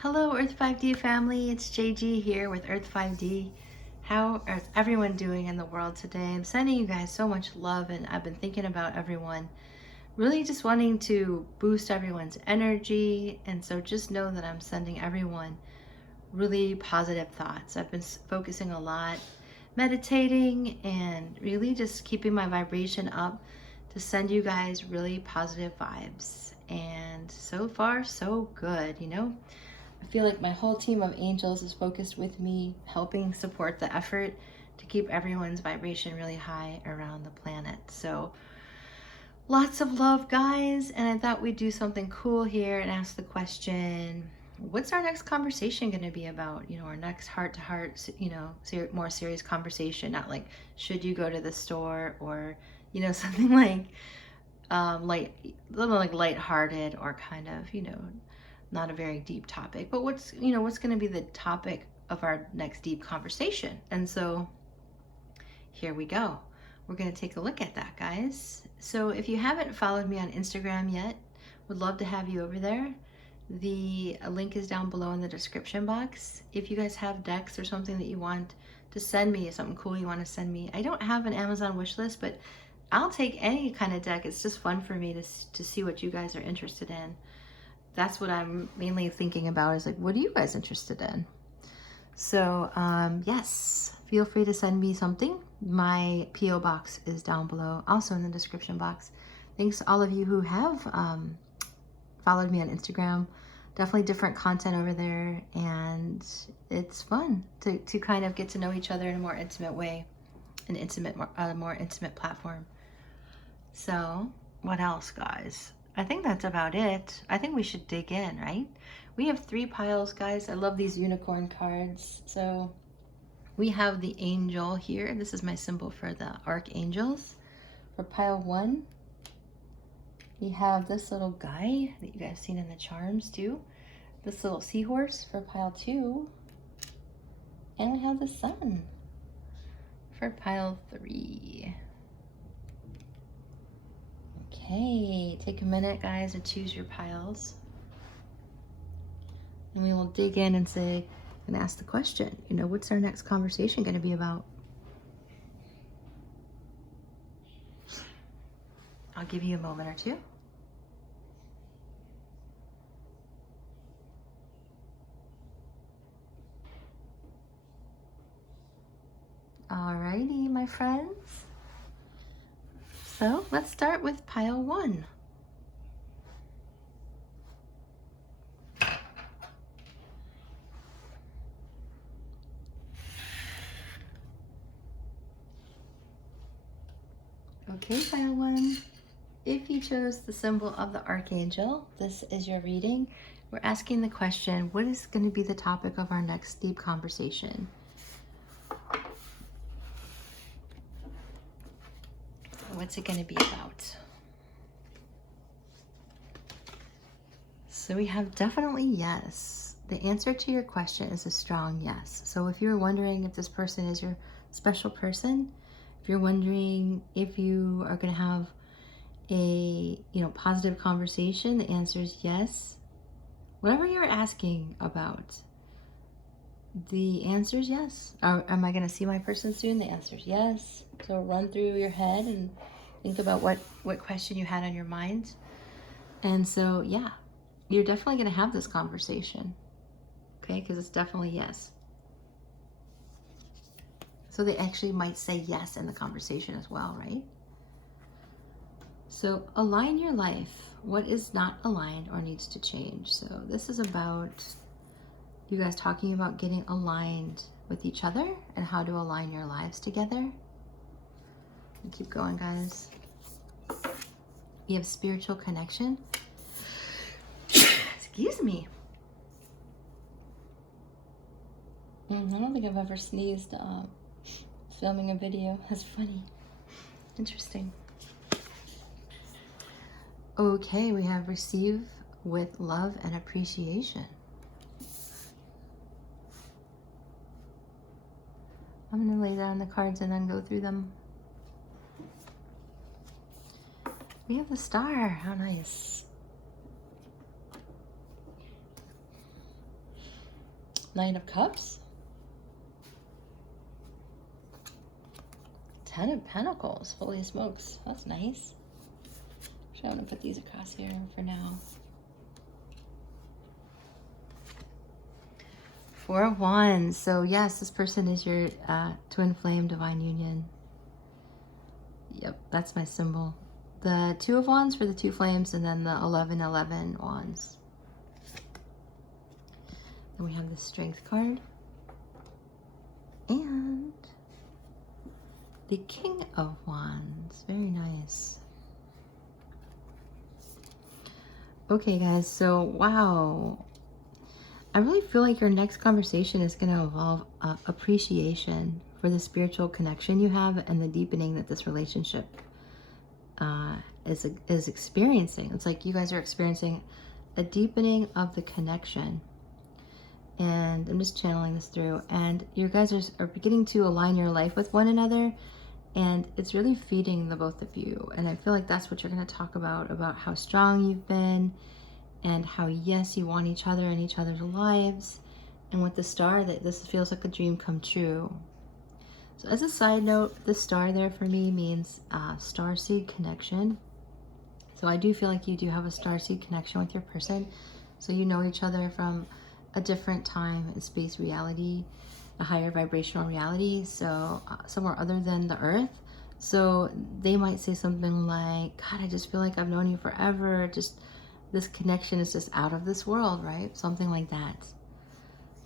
Hello Earth 5D family, it's JG here with Earth 5D. How is everyone doing in the world today? I'm sending you guys so much love, and I've been thinking about everyone, really just wanting to boost everyone's energy. And so just know that I'm sending everyone really positive thoughts. I've been focusing a lot, meditating, and really just keeping my vibration up to send you guys really positive vibes. And so far so good, I feel like my whole team of angels is focused with me, helping support the effort to keep everyone's vibration really high around the planet. So lots of love, guys. And I thought we'd do something cool here and ask the question, what's our next conversation going to be about? Our next heart-to-heart, more serious conversation, not like, should you go to the store, or, something like, light, a little like lighthearted, or kind of, not a very deep topic, but what's going to be the topic of our next deep conversation. And so here we go. We're going to take a look at that, guys. So if you haven't followed me on Instagram yet, would love to have you over there. The link is down below in the description box. If you guys have decks or something that you want to send me, something cool you want to send me, I don't have an Amazon wish list, but I'll take any kind of deck. It's just fun for me to see what you guys are interested in. That's what I'm mainly thinking about, is like, what are you guys interested in? So yes, feel free to send me something. My PO box is down below, also in the description box. Thanks to all of you who have followed me on Instagram. Definitely different content over there, and it's fun to kind of get to know each other in a more intimate way, more intimate platform. So what else, guys? I think that's about it. I think we should dig in, right? We have 3 piles, guys. I love these unicorn cards. So we have the angel here. This is my symbol for the archangels. For pile 1, we have this little guy that you guys seen in the charms too. This little seahorse for pile 2. And we have the sun for pile 3. Okay, take a minute, guys, and choose your piles. And we will dig in and ask the question, what's our next conversation going to be about? I'll give you a moment or two. Alrighty, my friends. So let's start with pile 1. Okay, pile 1. If you chose the symbol of the archangel, this is your reading. We're asking the question, what is going to be the topic of our next deep conversation? What's it going to be about? So we have definitely yes. The answer to your question is a strong yes. So if you're wondering if this person is your special person, if you're wondering if you are going to have a positive conversation, the answer is yes. Whatever you're asking about, the answer is yes. Am I going to see my person soon? The answer is yes. So run through your head and think about what question you had on your mind. And so, yeah, you're definitely going to have this conversation, okay? Because it's definitely yes. So they actually might say yes in the conversation as well, right? So align your life. What is not aligned or needs to change? So this is about you guys talking about getting aligned with each other and how to align your lives together. And keep going, guys. We have spiritual connection. Excuse me. I don't think I've ever sneezed filming a video. That's funny. Interesting. Okay, we have receive with love and appreciation. I'm going to lay down the cards and then go through them. We have the star. How nice. Nine of Cups. Ten of Pentacles. Holy smokes. That's nice. Actually, I'm going to put these across here for now. Four of Wands. So yes, this person is your twin flame divine union. Yep, that's my symbol. The Two of Wands for the two flames, and then the 11 wands. Then we have the Strength card. And the King of Wands. Very nice. Okay, guys, so wow. I really feel like your next conversation is going to involve appreciation for the spiritual connection you have and the deepening that this relationship is experiencing. It's like you guys are experiencing a deepening of the connection. And I'm just channeling this through. And you guys are beginning to align your life with one another. And it's really feeding the both of you. And I feel like that's what you're going to talk about how strong you've been. And how, yes, you want each other in each other's lives. And with the star, that this feels like a dream come true. So as a side note, the star there for me means starseed connection. So I do feel like you do have a starseed connection with your person. So you know each other from a different time and space reality, a higher vibrational reality. So somewhere other than the earth. So they might say something like, God, I just feel like I've known you forever. Just this connection is just out of this world, right? Something like that.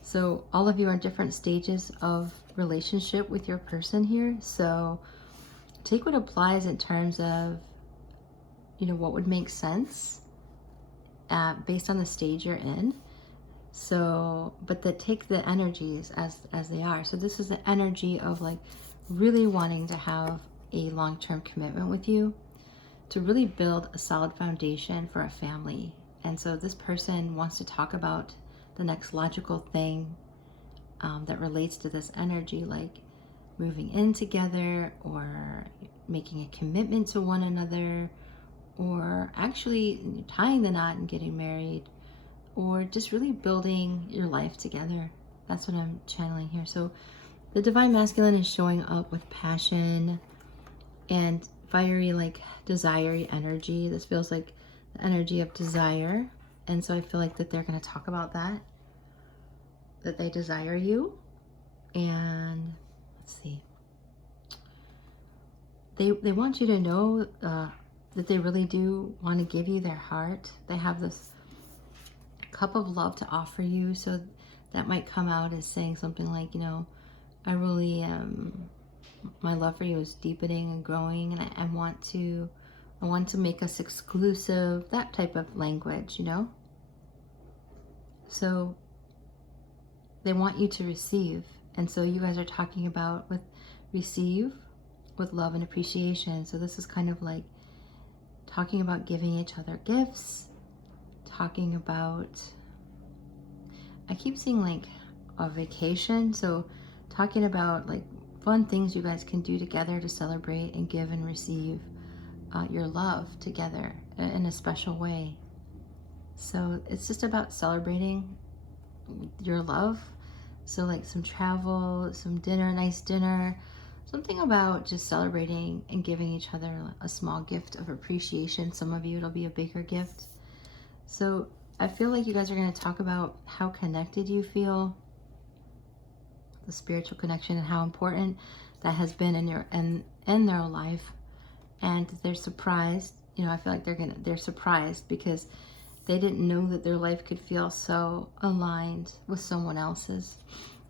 So all of you are in different stages of relationship with your person here. So take what applies in terms of, you know, what would make sense based on the stage you're in. So, but take the energies as they are. So this is the energy of like really wanting to have a long-term commitment with you, to really build a solid foundation for a family. And so this person wants to talk about the next logical thing that relates to this energy, like moving in together or making a commitment to one another, or actually tying the knot and getting married, or just really building your life together. That's what I'm channeling here. So the divine masculine is showing up with passion and fiery, like desire energy. This feels like the energy of desire. And so I feel like that they're going to talk about that they desire you. And let's see, they want you to know that they really do want to give you their heart. They have this cup of love to offer you. So that might come out as saying something like, you know, I really my love for you is deepening and growing, and I want to make us exclusive, that type of language, you know. So they want you to receive, and so you guys are talking about with receive with love and appreciation. So this is kind of like talking about giving each other gifts, talking about, I keep seeing like a vacation, so talking about like fun things you guys can do together to celebrate and give and receive your love together in a special way. So it's just about celebrating your love. So like some travel, some dinner, nice dinner, something about just celebrating and giving each other a small gift of appreciation. Some of you, it'll be a bigger gift. So I feel like you guys are going to talk about how connected you feel, the spiritual connection, and how important that has been in their life. And they're surprised, you know, I feel like they're surprised because they didn't know that their life could feel so aligned with someone else's,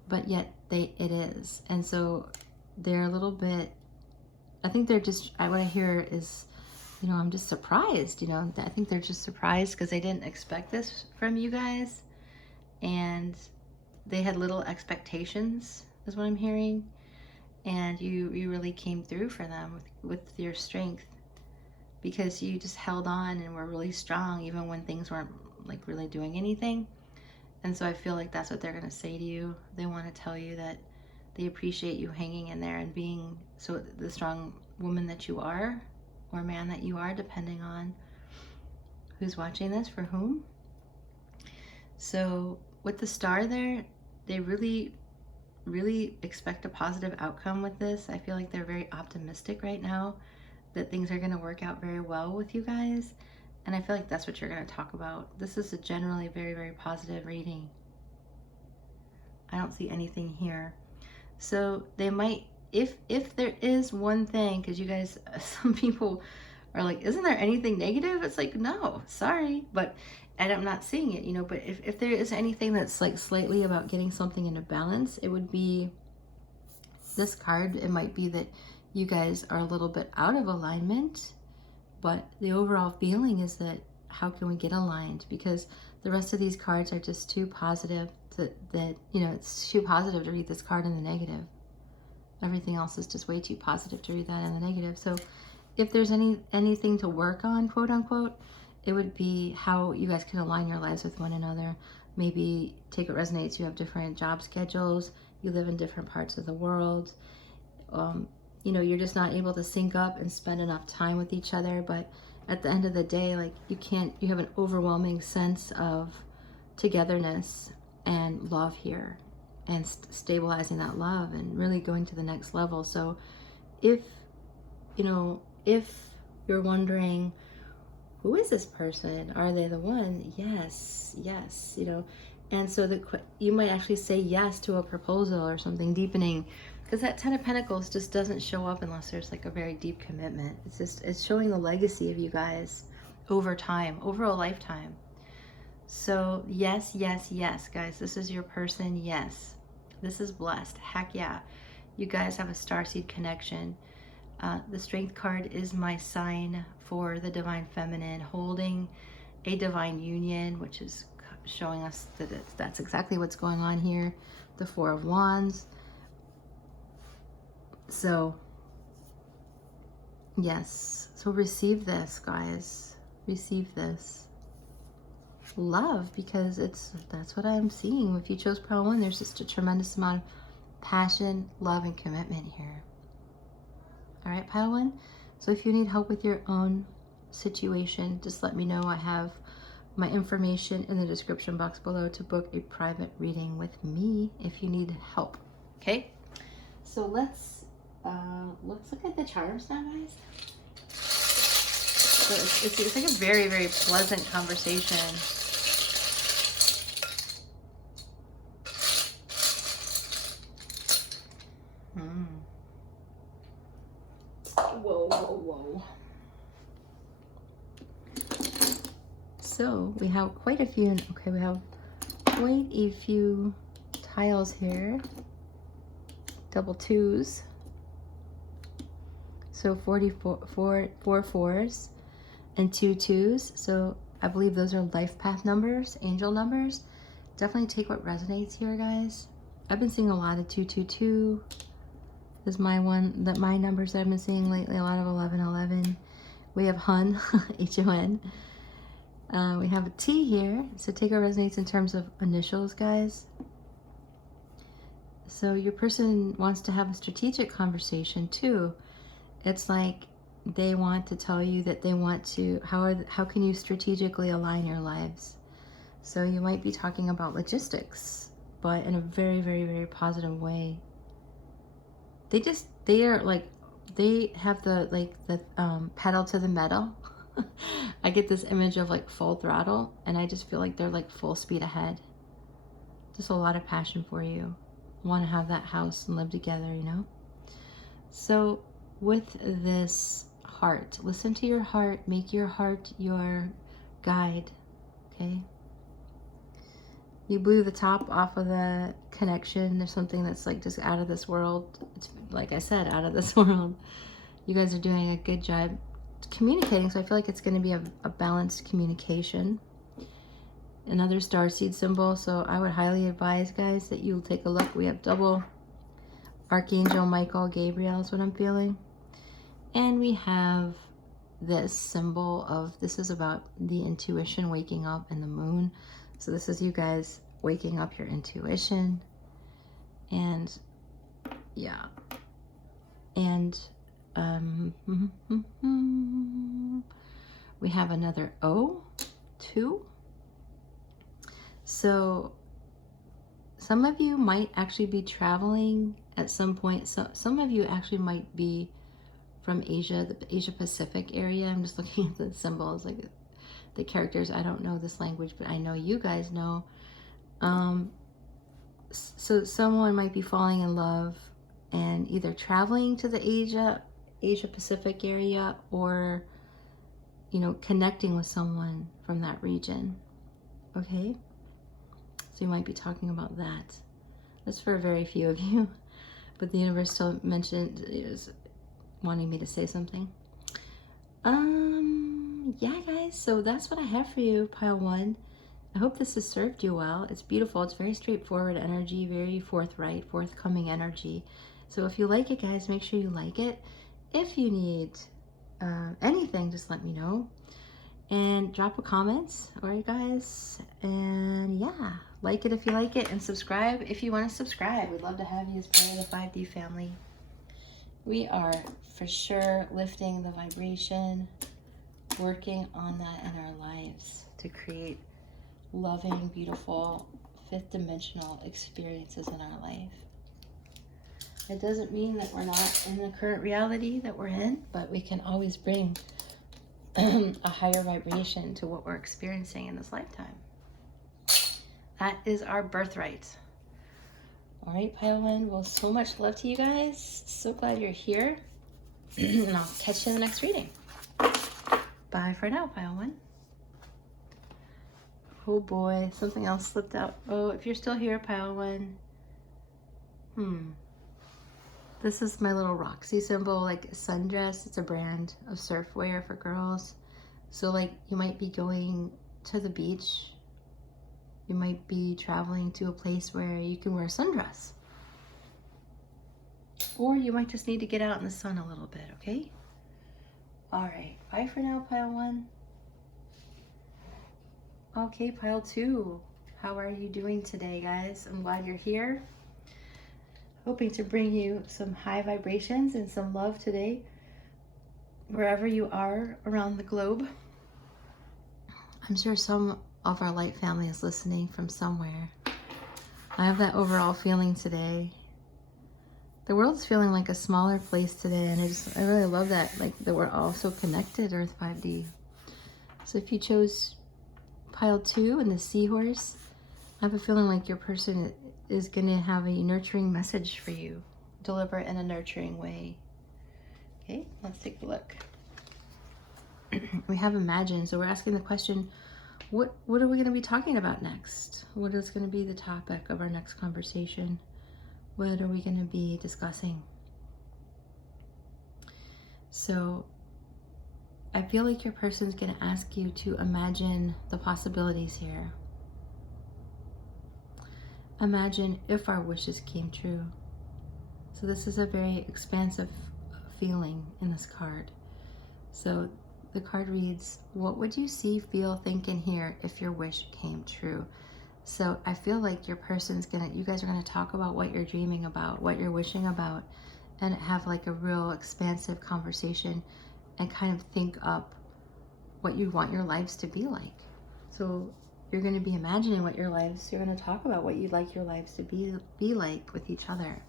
but yet it is. And so they're a little bit, I think they're just, what I hear is, you know, I'm just surprised, you know. I think they're just surprised because they didn't expect this from you guys, and they had little expectations, is what I'm hearing. And you really came through for them with your strength, because you just held on and were really strong even when things weren't like really doing anything. And so I feel like that's what they're going to say to you. They want to tell you that they appreciate you hanging in there and being so the strong woman that you are, or man that you are, depending on who's watching this, for whom. So with the star there, they really expect a positive outcome with this. I feel like they're very optimistic right now that things are going to work out very well with you guys. And I feel like that's what you're going to talk about. This is a generally very positive reading. I don't see anything here. So they might, if there is one thing, because you guys, some people are like, isn't there anything negative? It's like, no, sorry. But, and I'm not seeing it, you know, but if there is anything that's like slightly about getting something into balance, it would be this card. It might be that you guys are a little bit out of alignment, but the overall feeling is that how can we get aligned? Because the rest of these cards are just too positive that you know, it's too positive to read this card in the negative. Everything else is just way too positive to read that in the negative. So if there's anything to work on, quote unquote, it would be how you guys can align your lives with one another. Maybe take what resonates. You have different job schedules. You live in different parts of the world. You know, you're just not able to sync up and spend enough time with each other. But at the end of the day, like you have an overwhelming sense of togetherness and love here, and stabilizing that love and really going to the next level. So if, you know, if you're wondering, who is this person? Are they the one? Yes, you know. And so you might actually say yes to a proposal or something deepening, because that 10 of Pentacles just doesn't show up unless there's like a very deep commitment. It's showing the legacy of you guys over time, over a lifetime. So yes, guys, this is your person. Yes, this is blessed. Heck yeah. You guys have a starseed connection. The Strength card is my sign for the Divine Feminine, holding a divine union, which is showing us that that's exactly what's going on here. The Four of Wands. So yes, so receive this, guys. Receive this love, because that's what I'm seeing. If you chose pile 1, there's just a tremendous amount of passion, love, and commitment here. All right, pile 1. So if you need help with your own situation, just let me know. I have my information in the description box below to book a private reading with me if you need help. Okay, so let's look at the charms now, guys. So it's like a very pleasant conversation. Whoa. So we have quite a few, okay, we have quite a few tiles here. Double twos. So 4 fours and 2 twos. So I believe those are life path numbers, angel numbers. Definitely take what resonates here, guys. I've been seeing a lot of 222. This is my numbers that I've been seeing lately. A lot of 1111. We have Hun, H-O-N. We have a T here. So take what resonates in terms of initials, guys. So your person wants to have a strategic conversation too. It's like they want to tell you that they want to, how can you strategically align your lives? So you might be talking about logistics, but in a very positive way. They have the pedal to the metal. I get this image of like full throttle, and I just feel like they're like full speed ahead. Just a lot of passion for you. Want to have that house and live together, you know? So with this heart, listen to your heart, make your heart your guide, okay? You blew the top off of the connection. There's something that's like just out of this world. It's like I said, out of this world. You guys are doing a good job communicating, so I feel like it's going to be a balanced communication. Another starseed symbol, so I would highly advise, guys, that you'll take a look. We have double Archangel Michael, Gabriel is what I'm feeling. And we have this symbol of, this is about the intuition, waking up, and the moon. So this is you guys waking up your intuition. And yeah. And we have another O, 2. So Some of you might actually be traveling at some point. So some of you actually might be from Asia, the Asia Pacific area. I'm just looking at the symbols, like the characters. I don't know this language, but I know you guys know. So someone might be falling in love and either traveling to the Asia Pacific area, or, you know, connecting with someone from that region. Okay? So you might be talking about that. That's for very few of you, but the universe still mentioned, is wanting me to say something. Yeah, guys, so that's what I have for you, pile one. I hope this has served you well. It's beautiful. It's very straightforward energy, very forthcoming energy. So if you like it, guys, make sure you like it. If you need anything, just let me know. And drop a comment, all right, guys? And yeah, like it if you like it, and subscribe if you want to subscribe. We'd love to have you as part of the 5D family. We are for sure lifting the vibration, working on that in our lives to create loving, beautiful, fifth dimensional experiences in our life. It doesn't mean that we're not in the current reality that we're in, but we can always bring a higher vibration to what we're experiencing in this lifetime. That is our birthright. All right, pile one. Well, so much love to you guys. So glad you're here. And I'll catch you in the next reading. Bye for now, pile one. Oh boy, something else slipped out. Oh, if you're still here, pile one. This is my little Roxy symbol, like sundress. It's a brand of surfwear for girls. So like you might be going to the beach. You might be traveling to a place where you can wear a sundress. Or you might just need to get out in the sun a little bit, okay? All right, bye for now, pile one. Okay, pile two. How are you doing today, guys? I'm glad you're here. Hoping to bring you some high vibrations and some love today, wherever you are around the globe. I'm sure some of our light family is listening from somewhere. I have that overall feeling today. The world's feeling like a smaller place today, and I really love that, like that we're all so connected, Earth 5D. So if you chose pile two and the seahorse, I have a feeling like your person is going to have a nurturing message for you. Deliver it in a nurturing way. Okay, let's take a look. We have imagine, so we're asking the question, what are we going to be talking about next? What is going to be the topic of our next conversation? What are we going to be discussing? So I feel like your person's going to ask you to imagine the possibilities here. Imagine if our wishes came true. So this is a very expansive feeling in this card. So the card reads, what would you see, feel, think, and hear if your wish came true? So I feel like your person's you guys are gonna talk about what you're dreaming about, what you're wishing about, and have like a real expansive conversation and kind of think up what you want your lives to be like. So you're going to be imagining what you're going to talk about what you'd like your lives to be like with each other.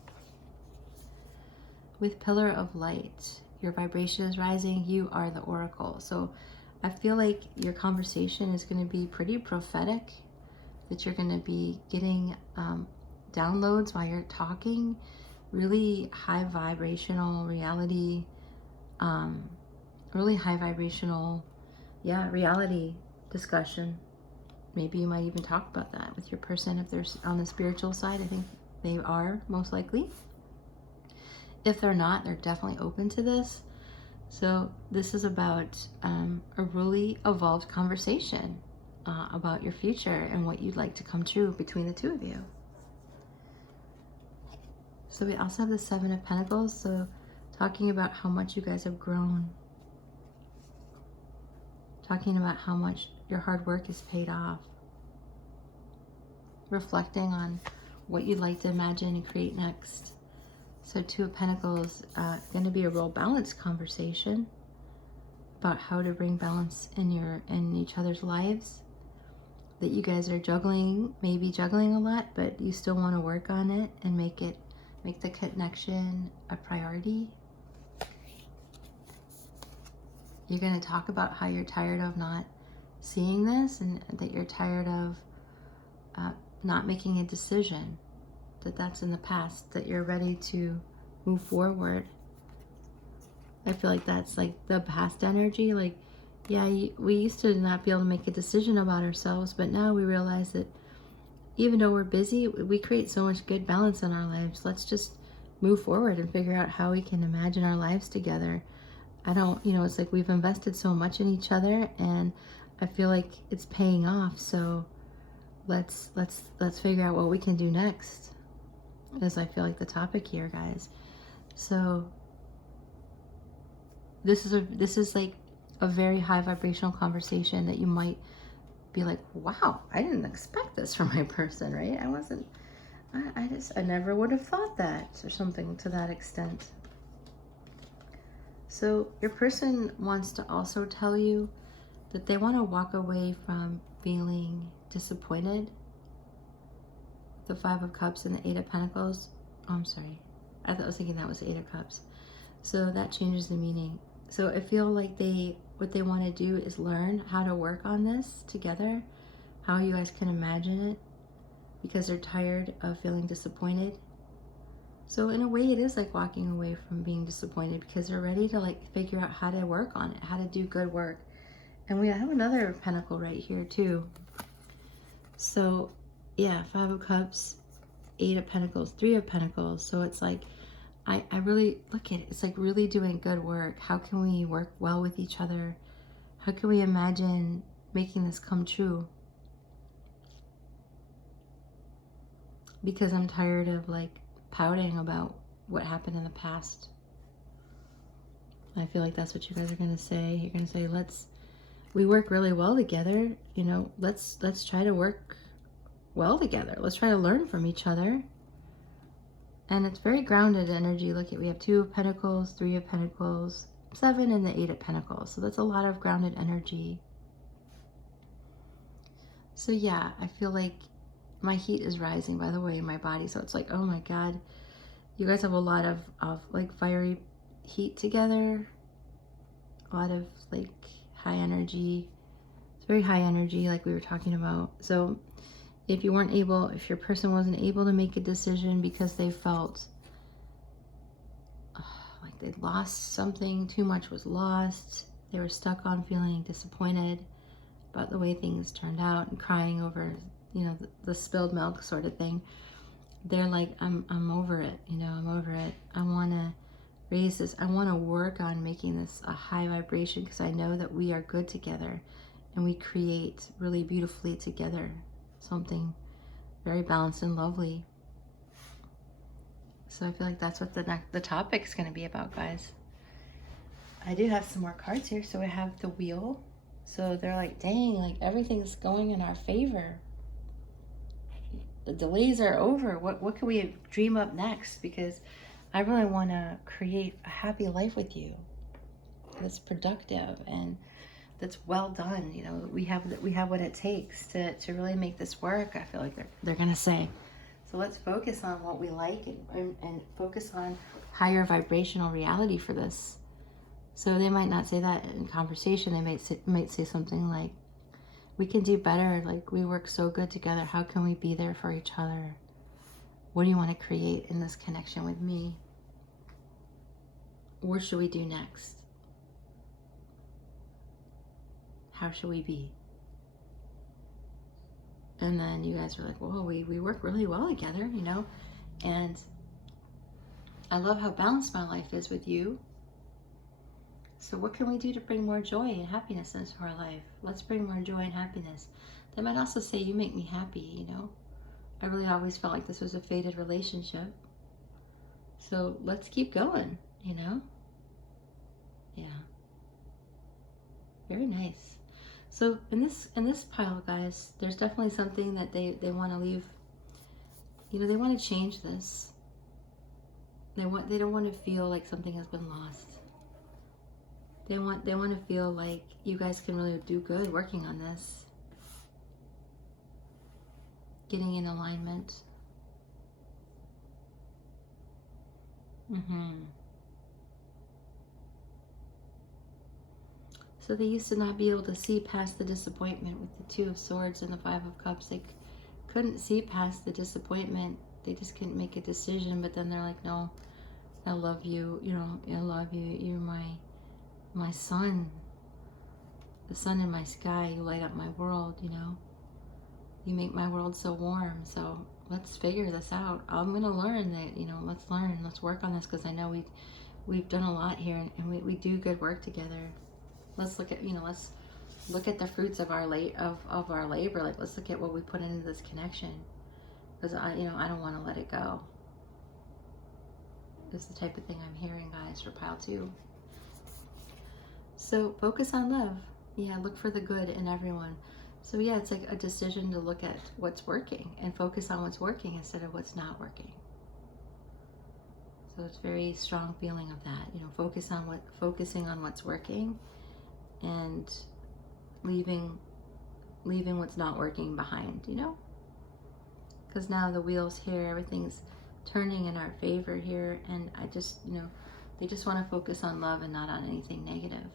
With Pillar of Light, your vibration is rising, you are the oracle. So I feel like your conversation is going to be pretty prophetic, that you're going to be getting downloads while you're talking, really high vibrational reality, really high vibrational, reality discussion. Maybe you might even talk about that with your person if they're on the spiritual side. I think they are, most likely. If they're not, they're definitely open to this. So this is about a really evolved conversation about your future and what you'd like to come true between the two of you. So we also have the Seven of Pentacles, so talking about how much you guys have grown. Talking about how much your hard work is paid off. Reflecting on what you'd like to imagine and create next. So Two of Pentacles, going to be a real balanced conversation about how to bring balance in each other's lives. that you guys are juggling, maybe juggling a lot, but you still want to work on it and make the connection a priority. You're going to talk about how you're tired of not seeing this, and that you're tired of not making a decision, that's in the past, that you're ready to move forward. I feel like that's like the past energy. Like, yeah, we used to not be able to make a decision about ourselves, but now we realize that even though we're busy, we create so much good balance in our lives. Let's just move forward and figure out how we can imagine our lives together. It's like we've invested so much in each other, and I feel like it's paying off. So let's figure out what we can do next. As I feel like the topic here, guys. So this is like a very high vibrational conversation that you might be like, wow, I didn't expect this from my person, right? I never would have thought that, or something to that extent. So your person wants to also tell you that they want to walk away from feeling disappointed. The Five of Cups and the Eight of Pentacles. Oh, I'm sorry. I was thinking that was the Eight of Cups. So that changes the meaning. So I feel like what they want to do is learn how to work on this together, how you guys can imagine it, because they're tired of feeling disappointed. So in a way, it is like walking away from being disappointed, because they're ready to like figure out how to work on it, how to do good work. And we have another pentacle right here too. So yeah, Five of Cups, Eight of Pentacles, Three of Pentacles. So it's like, I really look at it. It's like really doing good work. How can we work well with each other? How can we imagine making this come true? Because I'm tired of like pouting about what happened in the past. I feel like that's what you guys are going to say. You're going to say, we work really well together. Let's try to work well together. Let's try to learn from each other. And it's very grounded energy. Look at, we have Two of Pentacles, Three of Pentacles, Seven, and the Eight of Pentacles. So that's a lot of grounded energy. So yeah, I feel like my heat is rising, by the way, in my body. So it's like, oh my God, you guys have a lot of like fiery heat together. A lot of like high energy. It's very high energy, like we were talking about. So if your person wasn't able to make a decision because they felt like they'd lost something, too much was lost, they were stuck on feeling disappointed about the way things turned out and crying over, the spilled milk sort of thing. They're like, I'm over it, I'm over it. I want to raise this. I want to work on making this a high vibration, because I know that we are good together and we create really beautifully together. Something very balanced and lovely. So I feel like that's what the topic is going to be about, guys. I do have some more cards here. So I have the Wheel. So they're like, dang, like everything's going in our favor. The delays are over. What can we dream up next? Because I really want to create a happy life with you that's productive and that's well done. We have what it takes to really make this work. I feel like they're gonna say. So let's focus on what we like and focus on higher vibrational reality for this. So they might not say that in conversation. They might say something like, we can do better. Like, we work so good together. How can we be there for each other? What do you want to create in this connection with me? What should we do next? How should we be? And then you guys are like, whoa, we work really well together, and I love how balanced my life is with you. So what can we do to bring more joy and happiness into our life? Let's bring more joy and happiness. They might also say, you make me happy, I really always felt like this was a fated relationship. So let's keep going, Yeah. Very nice. So in this pile, guys, there's definitely something that they want to leave. They want to change this. They don't want to feel like something has been lost. They want to feel like you guys can really do good working on this. getting in alignment. So they used to not be able to see past the disappointment with the Two of Swords and the Five of Cups. They couldn't see past the disappointment. They just couldn't make a decision. But then they're like, no, I love you. You know, I love you. You're my sun. The sun in my sky. You light up my world, you know. You make my world so warm. So let's figure this out. I'm going to learn that, you know, let's learn. Let's work on this, because I know we've done a lot here, and we do good work together. Let's look at, you know, let's look at the fruits of our our labor. Like, let's look at what we put into this connection, because I don't want to let it go. This is the type of thing I'm hearing, guys, for pile 2. So focus on love. Yeah, look for the good in everyone. So yeah, it's like a decision to look at what's working and focus on what's working instead of what's not working. So it's very strong feeling of that, you know, focusing on what's working, and leaving what's not working behind, you know? Because now the wheel's here, everything's turning in our favor here, and I just, you know, they just want to focus on love and not on anything negative.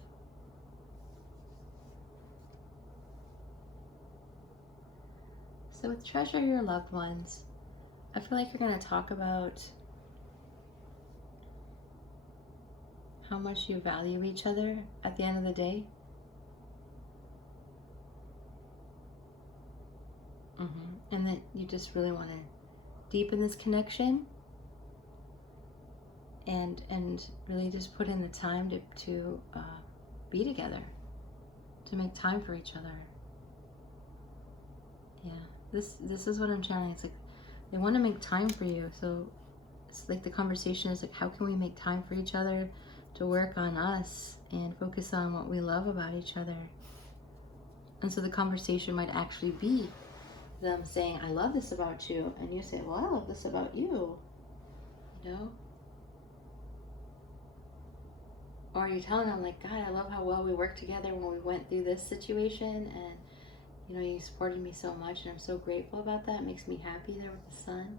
So with treasure your loved ones, I feel like you're going to talk about how much you value each other at the end of the day. And that you just really want to deepen this connection, and really just put in the time to be together, to make time for each other. Yeah, this is what I'm channeling. It's like they want to make time for you. So it's like the conversation is like, how can we make time for each other to work on us and focus on what we love about each other? And so the conversation might actually be them saying, I love this about you, and you say, well, I love this about you, you know? Or you're telling them, like, God, I love how well we worked together when we went through this situation, and you know, you supported me so much, and I'm so grateful about that. It makes me happy there with the sun.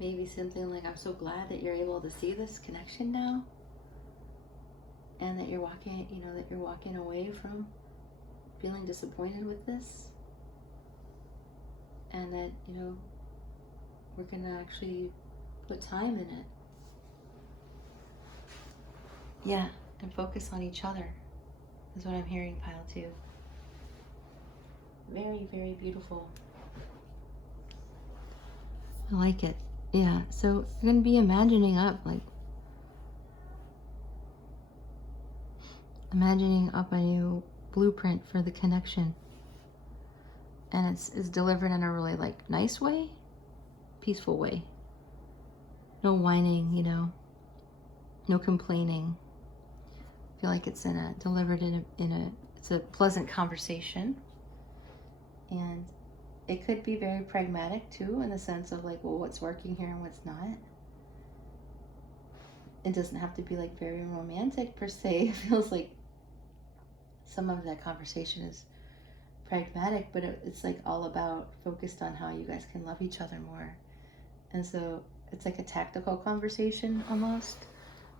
Maybe something like, I'm so glad that you're able to see this connection now, and that you're walking, you know, that you're walking away from feeling disappointed with this, and that, you know, we're gonna actually put time in it. Yeah, and focus on each other is what I'm hearing, pile 2. Very, very beautiful. I like it. Yeah, so you're gonna be imagining up a new blueprint for the connection, and it's delivered in a really like nice way, peaceful way. No whining, you know, no complaining. I feel like it's delivered in a it's a pleasant conversation, and it could be very pragmatic too, in the sense of like, well, what's working here and what's not. It doesn't have to be like very romantic per se. It feels like some of that conversation is pragmatic, but it's like all about focused on how you guys can love each other more. And so it's like a tactical conversation almost,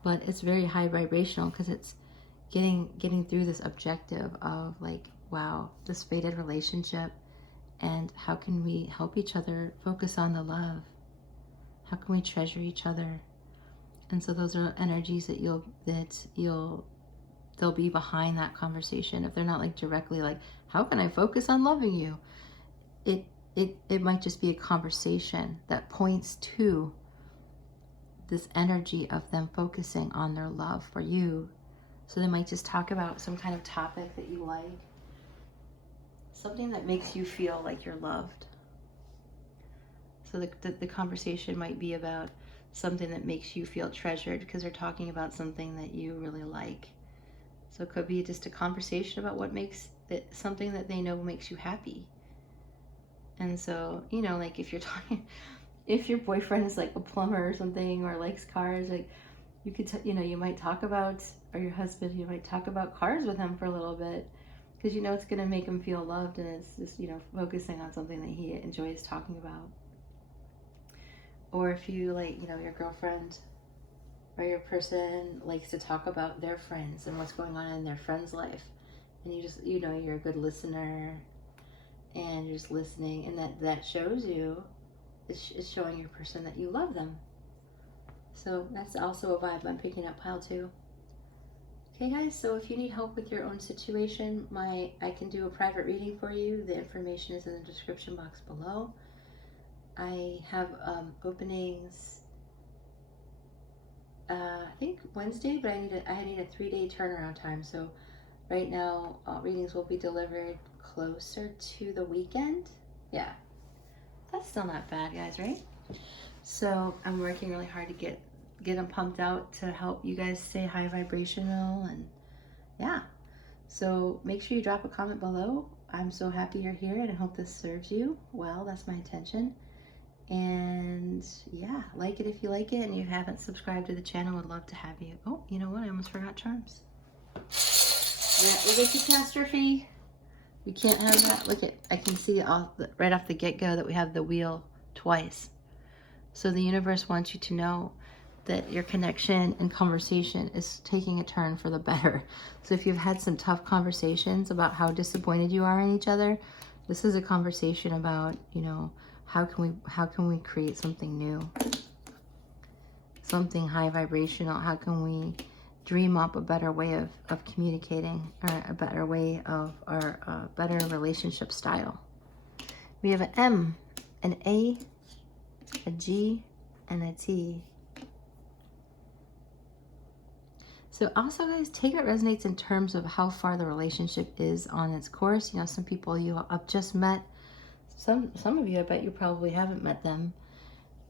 but it's very high vibrational, because it's getting through this objective of like, wow, this faded relationship, and how can we help each other focus on the love? How can we treasure each other? And so those are energies that they'll be behind that conversation. If they're not like directly like, how can I focus on loving you? It might just be a conversation that points to this energy of them focusing on their love for you. So they might just talk about some kind of topic that you like, something that makes you feel like you're loved. So the conversation might be about something that makes you feel treasured, because they're talking about something that you really like. So it could be just a conversation about what makes it something that they know makes you happy. And so, you know, like if your boyfriend is like a plumber or something, or likes cars, like you could, you might talk about, or your husband, you might talk about cars with him for a little bit, because you know it's going to make him feel loved, and it's just, you know, focusing on something that he enjoys talking about. Or if you, like, you know, your girlfriend or your person likes to talk about their friends and what's going on in their friend's life, and you just, you know, you're a good listener and you're just listening, and that shows you, it's showing your person that you love them. So that's also a vibe I'm picking up, pile 2. Okay guys, so if you need help with your own situation, I can do a private reading for you. The information is in the description box below. I have openings, I think Wednesday, but I need a 3-day turnaround time. So right now, readings will be delivered closer to the weekend. Yeah, that's still not bad, guys, right? So I'm working really hard to get them pumped out to help you guys stay high vibrational, and yeah. So make sure you drop a comment below. I'm so happy you're here, and I hope this serves you well. That's my intention. And yeah, like it if you like it, and you haven't subscribed to the channel, would love to have you. Oh, you know what? I almost forgot charms. Is it catastrophe? We can't have that. Look at, I can see right off the get-go that we have the wheel twice. So the universe wants you to know that your connection and conversation is taking a turn for the better. So if you've had some tough conversations about how disappointed you are in each other, this is a conversation about, you know, how can we create something new, something high vibrational? How can we dream up a better way of communicating, or a better way of our better relationship style? We have an M, an A, a G, and a T. So also, guys, take what resonates in terms of how far the relationship is on its course. You know, some people you have just met. Some of you, I bet you probably haven't met them.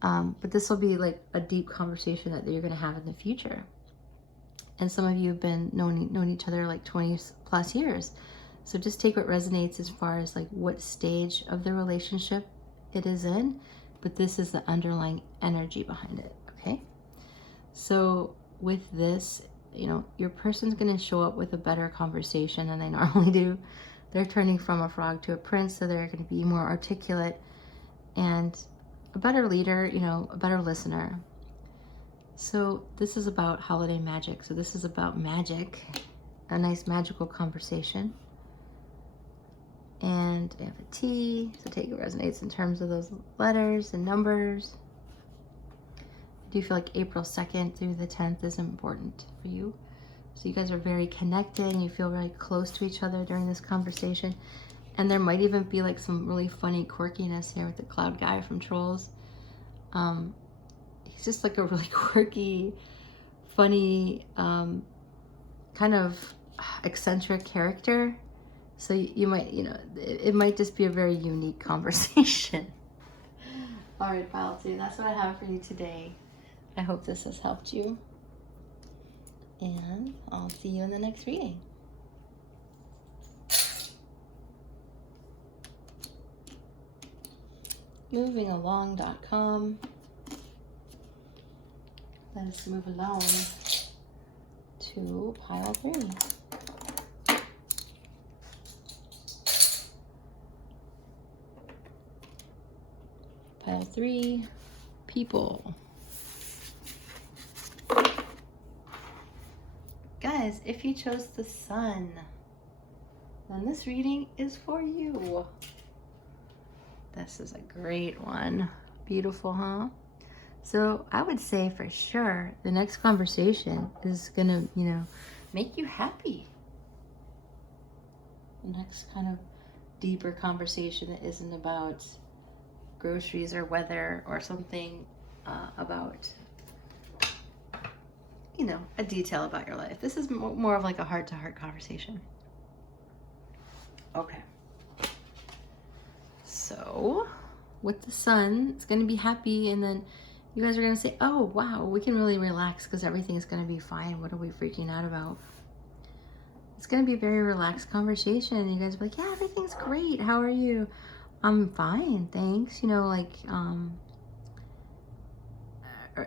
But this will be like a deep conversation that you're going to have in the future. And some of you have been known each other like 20 plus years. So just take what resonates as far as like what stage of the relationship it is in. But this is the underlying energy behind it, okay? So with this, you know, your person's going to show up with a better conversation than they normally do. They're turning from a frog to a prince, so they're going to be more articulate and a better leader, you know, a better listener. So this is about holiday magic. So this is about magic, a nice magical conversation. And I have a T, so take what resonates in terms of those letters and numbers. I do feel like April 2nd through the 10th is important for you. So you guys are very connected, and you feel very close to each other during this conversation. And there might even be like some really funny quirkiness here with the cloud guy from Trolls. He's just like a really quirky, funny, kind of eccentric character. So you might, you know, it might just be a very unique conversation. All right, pile 2, that's what I have for you today. I hope this has helped you. And I'll see you in the next reading. Movingalong.com. Let us move along to pile 3. Pile 3, people. Guys, if you chose the sun, then this reading is for you. This is a great one. Beautiful, huh? So I would say for sure the next conversation is gonna, you know, make you happy. The next kind of deeper conversation that isn't about groceries or weather or something about, you know, a detail about your life. This is more of like a heart-to-heart conversation. Okay. So with the sun, it's going to be happy, and then you guys are going to say, oh, wow, we can really relax because everything's going to be fine. What are we freaking out about? It's going to be a very relaxed conversation, and you guys will be like, yeah, everything's great. How are you? I'm fine, thanks. You know, like,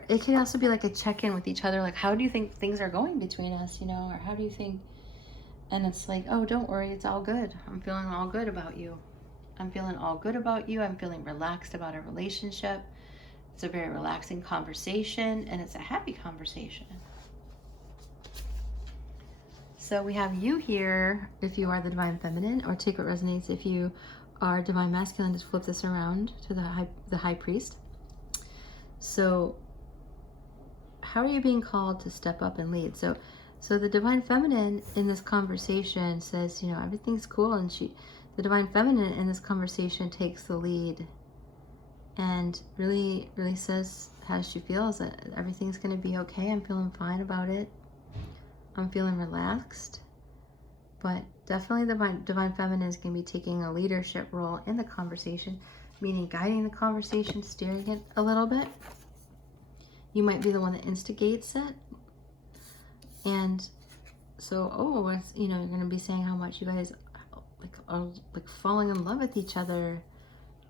it could also be like a check-in with each other. Like, how do you think things are going between us, you know? Or how do you think And it's like, oh, don't worry, it's all good. I'm feeling all good about you. I'm feeling all good about you. I'm feeling relaxed about our relationship. It's a very relaxing conversation, and it's a happy conversation. So we have you here if you are the divine feminine, or take what resonates if you are divine masculine. Just flip this around to the high priest. So how are you being called to step up and lead? So the divine feminine in this conversation says, you know, everything's cool, and the divine feminine in this conversation takes the lead and really says how she feels, that everything's going to be okay. I'm feeling fine about it. I'm feeling relaxed. But definitely the divine feminine is going to be taking a leadership role in the conversation, meaning guiding the conversation, steering it a little bit. You might be the one that instigates it. And so, you're going to be saying how much you guys are falling in love with each other,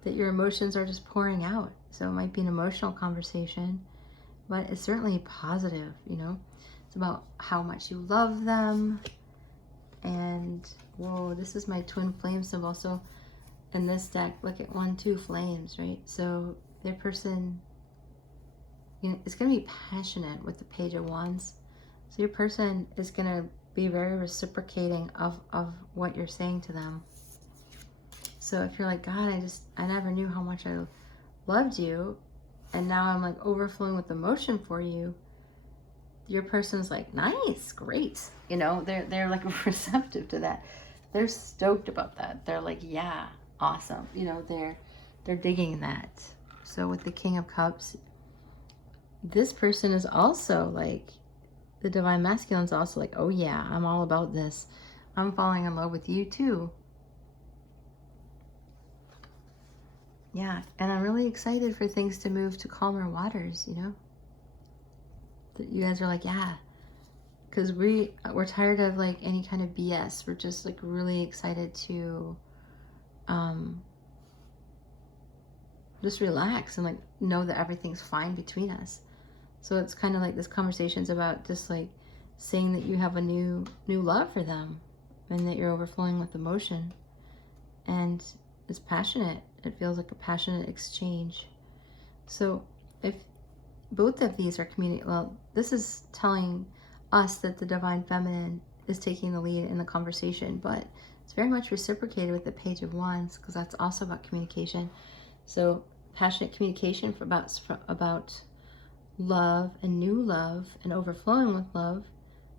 that your emotions are just pouring out. So it might be an emotional conversation, but it's certainly positive, you know. It's about how much you love them. And whoa, this is my twin flame symbol. So in this deck, look at 1, 2 flames, right? So their person, you know, it's going to be passionate with the Page of Wands. So your person is going to be very reciprocating of what you're saying to them. So if you're like, God, I never knew how much I loved you, and now I'm like overflowing with emotion for you, your person's like, nice, great. You know, they're like receptive to that. They're stoked about that. They're like, yeah, awesome. You know, they're digging that. So with the King of Cups, this person is also like, the divine masculine is also like, oh yeah, I'm all about this. I'm falling in love with you too. Yeah, and I'm really excited for things to move to calmer waters, you know? That you guys are like, yeah, because we're tired of like any kind of BS. We're just like really excited to just relax and like know that everything's fine between us. So it's kind of like this conversation's about just like saying that you have a new love for them, and that you're overflowing with emotion, and it's passionate. It feels like a passionate exchange. So if both of these are this is telling us that the divine feminine is taking the lead in the conversation, but it's very much reciprocated with the Page of Wands, because that's also about communication. So passionate communication about love and new love and overflowing with love,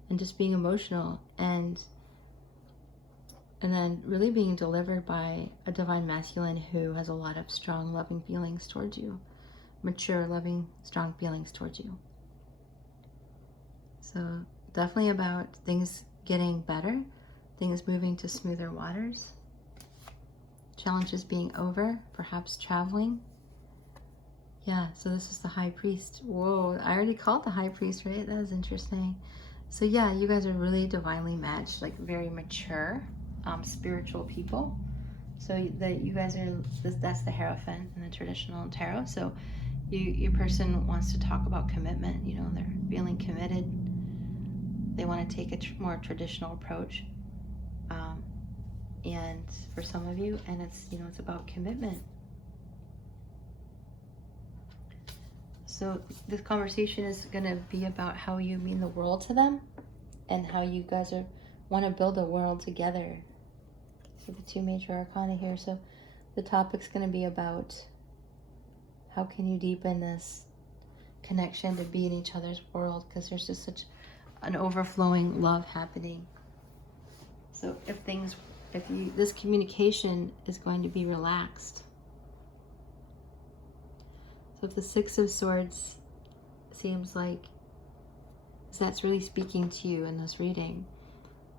and just being emotional, and then really being delivered by a divine masculine who has a lot of strong loving feelings towards you, mature loving strong feelings towards you. So definitely about things getting better, things moving to smoother waters, challenges being over, perhaps traveling. Yeah, so this is the High Priest. Whoa, I already called the High Priest, right? That was interesting. So yeah, you guys are really divinely matched, like very mature, spiritual people. So that you guys are, that's the Hierophant in the traditional tarot. So your person wants to talk about commitment. You know, they're feeling committed. They want to take a more traditional approach. And for some of you, and it's, you know, it's about commitment. So this conversation is going to be about how you mean the world to them, and how you guys want to build a world together. So the 2 major arcana here. So the topic's going to be about how can you deepen this connection to be in each other's world, because there's just such an overflowing love happening. So this communication is going to be relaxed. So if the 6 of Swords seems like that's really speaking to you in this reading,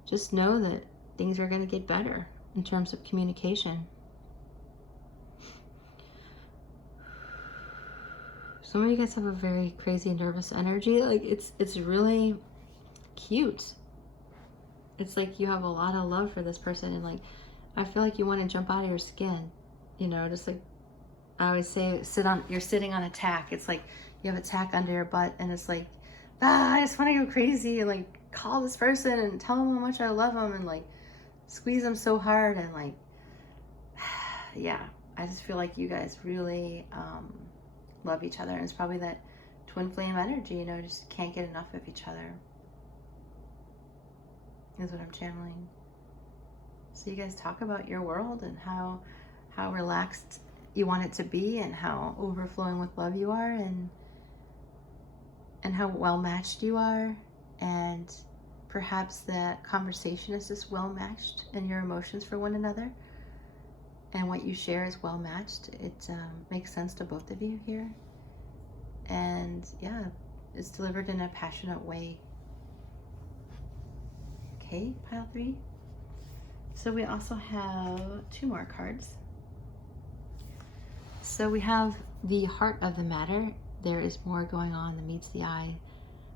just know that things are going to get better in terms of communication. Some of you guys have a very crazy nervous energy. Like it's really cute. It's like you have a lot of love for this person, and like I feel like you want to jump out of your skin, you know, just like I always say, you're sitting on a tack. It's like you have a tack under your butt, and it's like I just want to go crazy and like call this person and tell them how much I love them and like squeeze them so hard and like, yeah, I just feel like you guys really love each other. And it's probably that twin flame energy, you know, just can't get enough of each other is what I'm channeling. So you guys talk about your world and how relaxed you want it to be and how overflowing with love you are and how well matched you are, and perhaps that conversation is just well matched and your emotions for one another and what you share is well matched. It makes sense to both of you here, and yeah, it's delivered in a passionate way. Okay, pile 3. So we also have 2 more cards. So we have the heart of the matter. There is more going on than meets the eye.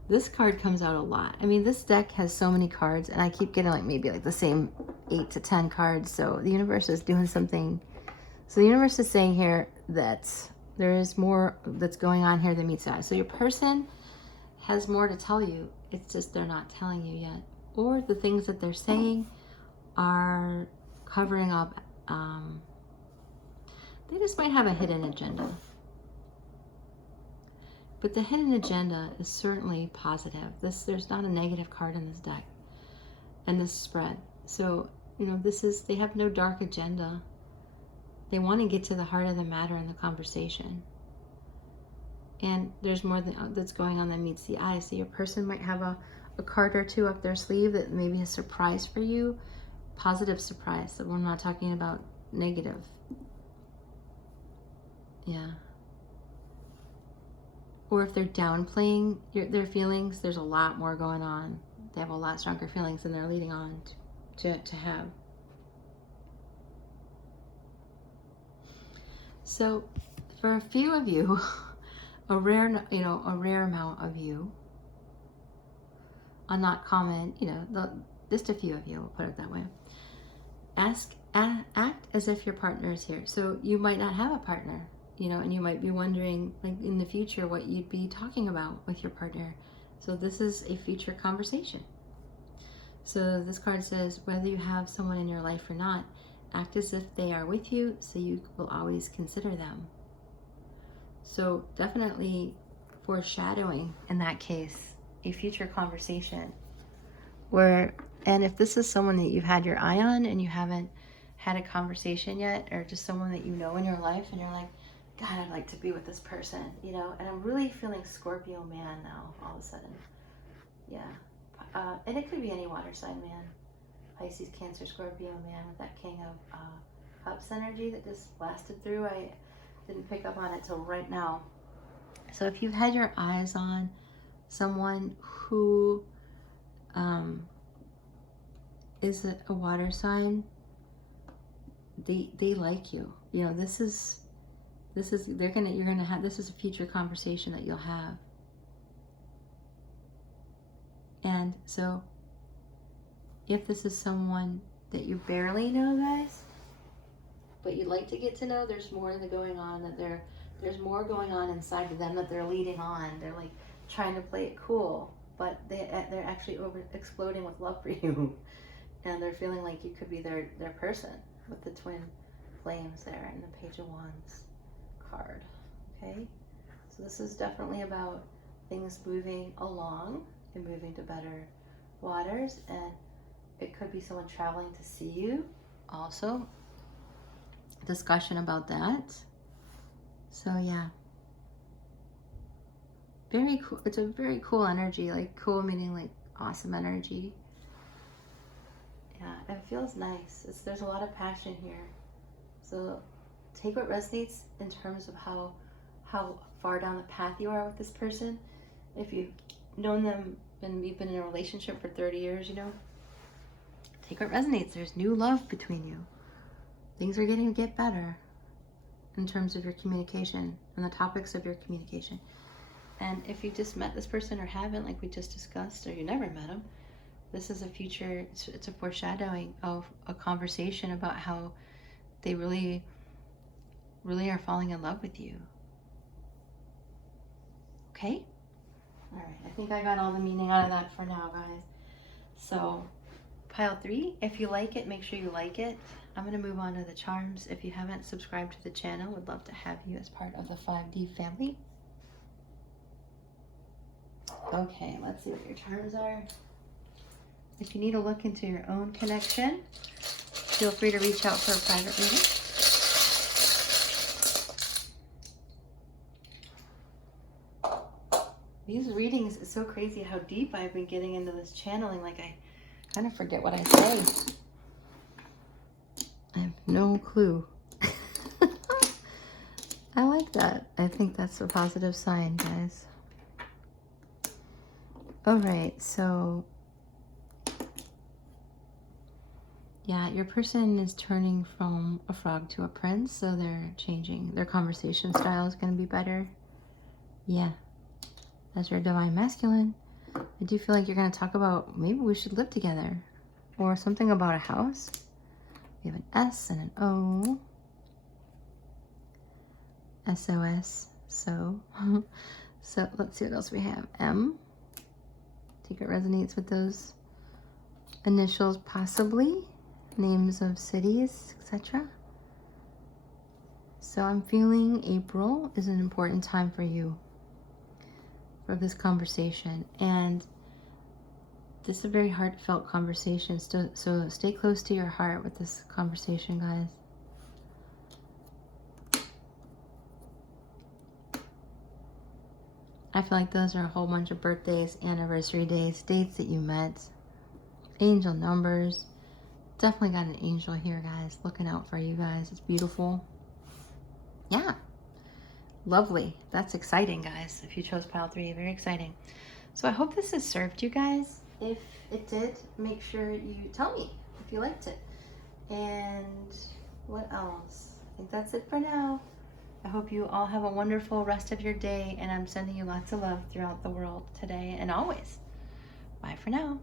This card comes out a lot. I mean, this deck has so many cards, and I keep getting like maybe like the same 8 to 10 cards. So the universe is doing something. So the universe is saying here that there is more that's going on here than meets the eye. So your person has more to tell you. It's just they're not telling you yet. Or the things that they're saying are covering up. They just might have a hidden agenda. But the hidden agenda is certainly positive. There's not a negative card in this deck and this spread. So, you know, they have no dark agenda. They want to get to the heart of the matter in the conversation. And there's more that's going on than meets the eye. So your person might have a card or 2 up their sleeve that maybe a surprise for you. Positive surprise. So we're not talking about negative. Yeah. Or if they're downplaying their feelings, there's a lot more going on. They have a lot stronger feelings than they're leading on to have. So for a few of you, a rare amount of you, a not common, just a few of you, we'll put it that way. Act as if your partner is here. So you might not have a partner, and you might be wondering, like in the future, what you'd be talking about with your partner. So this is a future conversation. So this card says, whether you have someone in your life or not, act as if they are with you, so you will always consider them. So definitely foreshadowing, in that case, a future conversation and if this is someone that you've had your eye on and you haven't had a conversation yet, or just someone that you know in your life and you're like, God, I'd like to be with this person, and I'm really feeling Scorpio man now all of a sudden. Yeah. And it could be any water sign man. Pisces, Cancer, Scorpio man with that King of Cups energy that just blasted through. I didn't pick up on it till right now. So if you've had your eyes on someone who is a water sign, they like you. This is a future conversation that you'll have. And so if this is someone that you barely know, guys, but you'd like to get to know, there's more going on, there's more going on inside of them that they're leading on. They're like trying to play it cool, but they're actually exploding with love for you. And they're feeling like you could be their person, with the twin flames there and the Page of Wands card. Okay? So this is definitely about things moving along and moving to better waters. And it could be someone traveling to see you also. Discussion about that. So yeah. Very cool. It's a very cool energy. Like cool meaning like awesome energy. Yeah, it feels nice. There's a lot of passion here. So take what resonates in terms of how far down the path you are with this person. If you've known them and you've been in a relationship for 30 years, take what resonates. There's new love between you. Things are getting to get better in terms of your communication and the topics of your communication. And if you just met this person or haven't, like we just discussed, or you never met them, this is a future, it's a foreshadowing of a conversation about how they really, really are falling in love with you. Okay? All right, I think I got all the meaning out of that for now, guys. So pile 3, if you like it, make sure you like it. I'm going to move on to the charms. If you haven't subscribed to the channel, would love to have you as part of the 5D family. Okay, let's see what your charms are. If you need a look into your own connection, feel free to reach out for a private reading. These readings, it's so crazy how deep I've been getting into this channeling. Like, I kind of forget what I say. I have no clue. I like that. I think that's a positive sign, guys. All right, so yeah, your person is turning from a frog to a prince, so they're changing. Their conversation style is going to be better. Yeah. As your divine masculine, I do feel like you're going to talk about maybe we should live together or something about a house. We have an S and an O. SOS. So, so let's see what else we have. M. I think it resonates with those initials, possibly. Names of cities, etc. So I'm feeling April is an important time for you. For this conversation, and this is a very heartfelt conversation, so stay close to your heart with this conversation, guys. I feel like those are a whole bunch of birthdays, anniversary days, dates that you met, angel numbers. Definitely got an angel here, guys, looking out for you guys. It's beautiful. Yeah. Lovely. That's exciting, guys. If you chose pile 3, very exciting. So I hope this has served you guys. If it did, make sure you tell me if you liked it. And what else? I think that's it for now. I hope you all have a wonderful rest of your day, and I'm sending you lots of love throughout the world today and always. Bye for now.